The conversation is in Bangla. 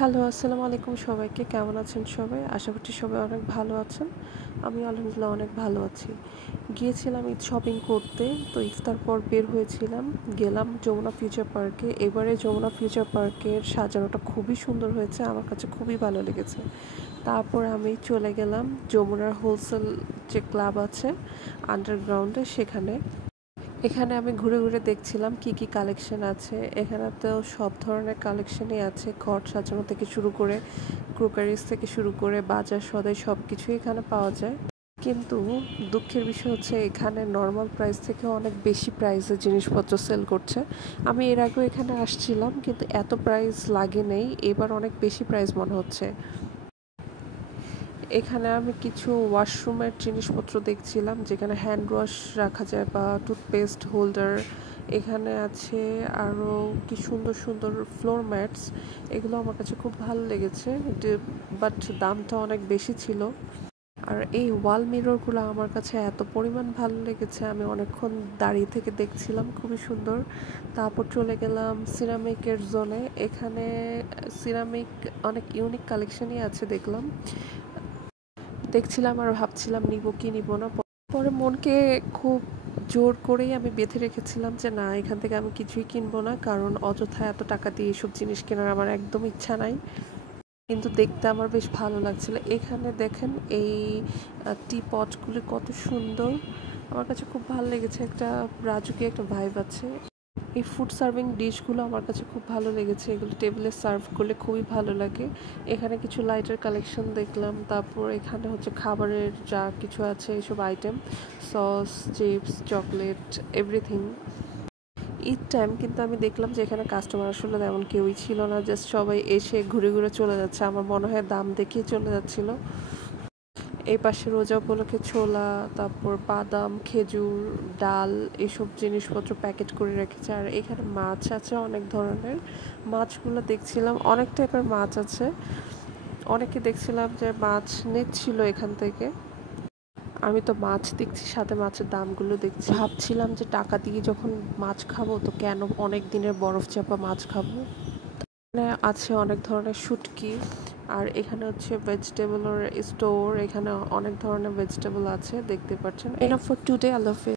হ্যালো, আসসালামু আলাইকুম সবাইকে। কেমন আছেন সবাই? আশা করছি সবাই অনেক ভালো আছেন। আমি আলহামদুলিল্লাহ অনেক ভালো আছি। গিয়েছিলাম ঈদ শপিং করতে। তো ইফতার পর বের হয়েছিলাম। গেলাম যমুনা ফিউচার পার্কে। এবারে যমুনা ফিউচার পার্কের সাজানোটা খুবই সুন্দর হয়েছে। আমার কাছে খুবই ভালো লেগেছে। তারপর আমি চলে গেলাম যমুনার হোলসেল যে ক্লাব আছে আন্ডারগ্রাউন্ডে সেখানে। এখানে আমি ঘুরে ঘুরে দেখছিলাম কি কি কালেকশন আছে। এখানে তো সব ধরনের কালেকশনই আছে, ঘর সাজানো থেকে শুরু করে ক্রোকারিজ থেকে শুরু করে বাজার সদাই সব কিছুই এখানে পাওয়া যায়। কিন্তু দুঃখের বিষয় হচ্ছে এখানে নর্মাল প্রাইস থেকে অনেক বেশি প্রাইসে জিনিসপত্র সেল করছে। আমি এর আগেও এখানে আসছিলাম কিন্তু এত প্রাইস লাগে নেই, এবার অনেক বেশি প্রাইস মনে হচ্ছে। এখানে আমি কিছু ওয়াশরুমের জিনিসপত্র দেখছিলাম যেখানে হ্যান্ড ওয়াশ রাখা যায় বা টুথপেস্ট হোল্ডার। এখানে আছে আরও কি সুন্দর সুন্দর ফ্লোর ম্যাটস। এগুলো আমার কাছে খুব ভালো লেগেছে, বাট দামটা অনেক বেশি ছিল। আর এই ওয়াল মিররগুলো আমার কাছে এত পরিমাণ ভালো লেগেছে, আমি অনেকক্ষণ দাঁড়িয়ে থেকে দেখছিলাম, খুবই সুন্দর। তারপর চলে গেলাম সিরামিকের জোনে। এখানে সিরামিক অনেক ইউনিক কালেকশনই আছে দেখলাম। দেখছিলাম আর ভাবছিলাম নিব কি নিব না। পরে মনকে খুব জোর করেই আমি বেঁধে রেখেছিলাম যে না, এখান থেকে আমি কিছুই কিনবো না, কারণ অযথা এত টাকা দিয়ে এসব জিনিস কেনার আমার একদম ইচ্ছা নাই। কিন্তু দেখতে আমার বেশ ভালো লাগছিল। এখানে দেখেন এই টি পটগুলি কত সুন্দর, আমার কাছে খুব ভালো লেগেছে। একটা রাজুকি একটা ভাইব আছে। এই ফুড সার্ভিং ডিশগুলো আমার কাছে খুব ভালো লেগেছে, এগুলো টেবিলে সার্ভ করলে খুবই ভালো লাগে। এখানে কিছু লাইটের কালেকশন দেখলাম। তারপর এখানে হচ্ছে খাবারের যা কিছু আছে এইসব item, sauce, chips, chocolate, everything. Eid time কিন্তু আমি দেখলাম যে এখানে কাস্টমার আসলে তেমন কেউই ছিল না, জাস্ট সবাই এসে ঘুরে ঘুরে চলে যাচ্ছে। আমার মনে হয় দাম দেখেই চলে যাচ্ছিল। এই পাশে রোজা উপলক্ষে ছোলা, তারপর বাদাম, খেজুর, ডাল এসব জিনিসপত্র প্যাকেট করে রেখেছে। আর এখানে মাছ আছে অনেক ধরনের। মাছগুলো দেখছিলাম, অনেক টাইপের মাছ আছে। অনেকে দেখছিলাম যে মাছ নিচ্ছিল এখান থেকে। আমি তো মাছ দেখছি, সাথে মাছের দামগুলো দেখছি, ভাবছিলাম যে টাকা দিয়ে যখন মাছ খাবো তো কেন অনেক দিনের বরফ চাপা মাছ খাবো। এখানে আছে অনেক ধরনের শুটকি। আর এখানে হচ্ছে ভেজিটেবলের স্টোর, এখানে অনেক ধরনের ভেজিটেবল আছে দেখতে পাচ্ছেন। এনাফ ফর টুডে, আল্লাহ হাফেজ।